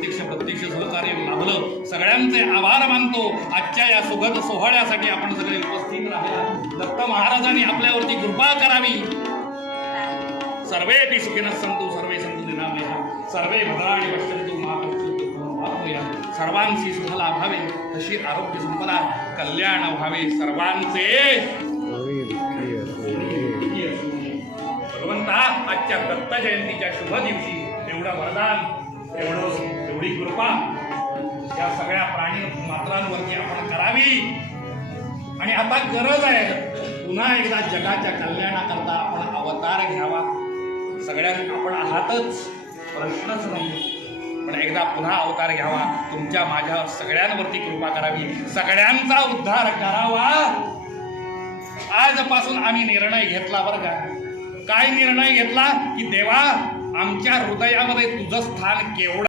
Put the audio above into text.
प्रत्यक्ष सहकार्य लाभलं. सगळ्यांचे आभार मानतो. आजच्या या सुगत सोहळ्यासाठी आपण सगळे उपस्थित राहिला. दत्त महाराजांनी आपल्यावरती कृपा करावी. सर्वेपि सुखिनः सन्तु सर्वे सन्तु निरामयाः सर्वे भद्राणि पश्यन्तु मा कश्चित् दुःखं भवेत्. सर्वांची सुख लाभावे, तशी आरोग्य संपदा कल्याण व्हावे सर्वांचे. भगवंता आजच्या दत्त जयंतीच्या शुभ दिवशी एवढं वरदान, एवढी कृपा या सगळ्या प्राणी मात्रांवरती आपण करावी. आणि आता गरज आहे पुन्हा एकदा जगाच्या कल्याणाकरता आपण अवतार घ्यावा. सगळ्यांना आपण आहातच, प्रश्नच नाही, पण एकदा पुन्हा अवतार घ्यावा. तुमच्या माझ्या सगळ्यांवरती कृपा करावी, सगळ्यांचा उद्धार करावा. आजपासून आम्ही निर्णय घेतला बरं का. काय निर्णय घेतला की देवा आमच्या हृदयामध्ये तुझं स्थान केवढं